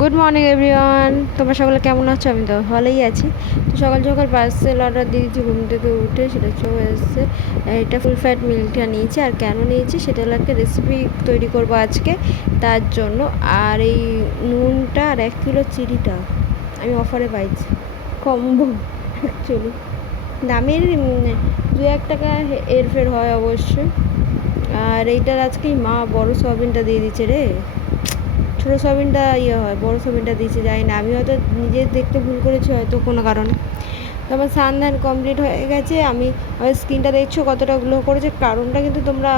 Good morning everyone তোমরা সকলে কেমন আছো? আমি তো ভালোই আছি। তো সকাল সকাল পার্সেল অর্ডার দিয়েছি, ঘুম থেকে উঠে সেটা চলে এসেছে। এটা ফুল ফ্যাট মিল্কটা নিয়েছি। আর কেন নিয়েছি? সেটা একটা রেসিপি তৈরি করব আজকে, তার জন্য। আর এই নুনটা আর এক কিলো চিনিটা আমি অফারে পাইছি। কম্বো অ্যাকচুয়ালি দামের দু এক টাকা এরফের হয় অবশ্যই। আর এইটার আজকেই মা বড় সয়াবিনটা দিয়ে দিচ্ছে রে। ছোটো সাবিনটা ইয়ে হয়, বড়ো সাবিনটা দিয়েছে যাই না। আমি হয়তো নিজে দেখতে ভুল করেছি হয়তো কোনো কারণে। তো আমার কমপ্লিট হয়ে গেছে। আমি আমার দেখছ কতটা গ্লো করেছে। কারণটা কিন্তু তোমরা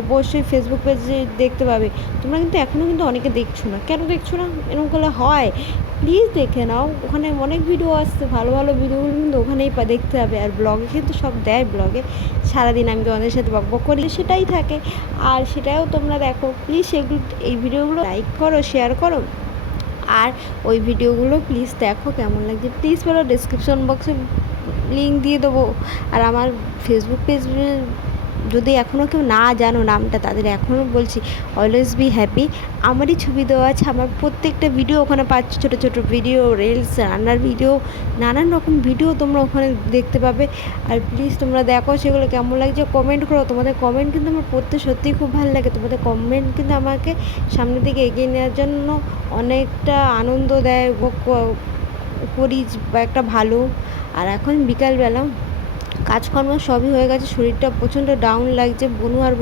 অবশ্যই ফেসবুক পেজে দেখতে পাবে। তোমরা কিন্তু এখনও কিন্তু অনেকে দেখছ না। কেন দেখছ না? এরকম করলে হয়। প্লিজ দেখে নাও। ওখানে অনেক ভিডিও আসছে। ভালো ভালো ভিডিওগুলো কিন্তু ওখানেই দেখতে হবে। আর ব্লগে কিন্তু সব দেয় ব্লগে সারাদিন আমি তোমাদের সাথে বক বক করি। সেটাই থাকে। আর সেটাও তোমরা দেখো। প্লিজ সেগুলো এই ভিডিওগুলো লাইক করো শেয়ার করো। আর ওই ভিডিওগুলো প্লিজ দেখো কেমন লাগছে। প্লিজ বলো ডিসক্রিপশন বক্সে লিঙ্ক দিয়ে দেবো। আর আমার ফেসবুক পেজ যদি এখনও কেউ না জানো নামটা, তাদের এখনও বলছি অলওয়েজ বি হ্যাপি আমারই ছবি দেওয়া আছে, আমার প্রত্যেকটা ভিডিও ওখানে পাচ্ছ, ছোটো ছোটো ভিডিও রিলস রান্নার ভিডিও নানান রকম ভিডিও তোমরা ওখানে দেখতে পাবে। আর প্লিজ তোমরা দেখো সেগুলো কেমন লাগছে কমেন্ট করো। তোমাদের কমেন্ট কিন্তু আমার পড়তে সত্যিই খুব ভালো লাগে। তোমাদের কমেন্ট কিন্তু আমাকে সামনের দিকে এগিয়ে নেওয়ার জন্য অনেকটা আনন্দ দেয় করি বা একটা ভালো। আর এখন বিকালবেলা কাজকর্ম সবই হয়ে গেছে, শরীরটা প্রচণ্ড ডাউন লাগছে, বনু আর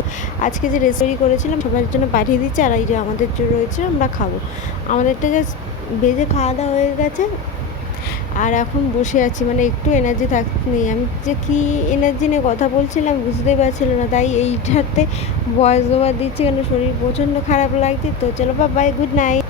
আজকে যে রেসিপি করেছিলাম সবার জন্য পাঠিয়ে দিচ্ছে, আর এই যে আমাদের জন্য রয়েছে, আমরা খাব। আমাদেরটা জাস্ট বেজে খাওয়া দাওয়া হয়ে গেছে, আর এখন বসে আছি মানে একটু এনার্জি থাক নেই। আমি যে কী এনার্জি নিয়ে কথা বলছিলাম, বুঝতেই পারছিলাম না, তাই এইটাতে ভয়েস ওভার দিচ্ছি, কেন শরীর প্রচণ্ড খারাপ লাগছে। তো চলো বা বাই গুড নাইট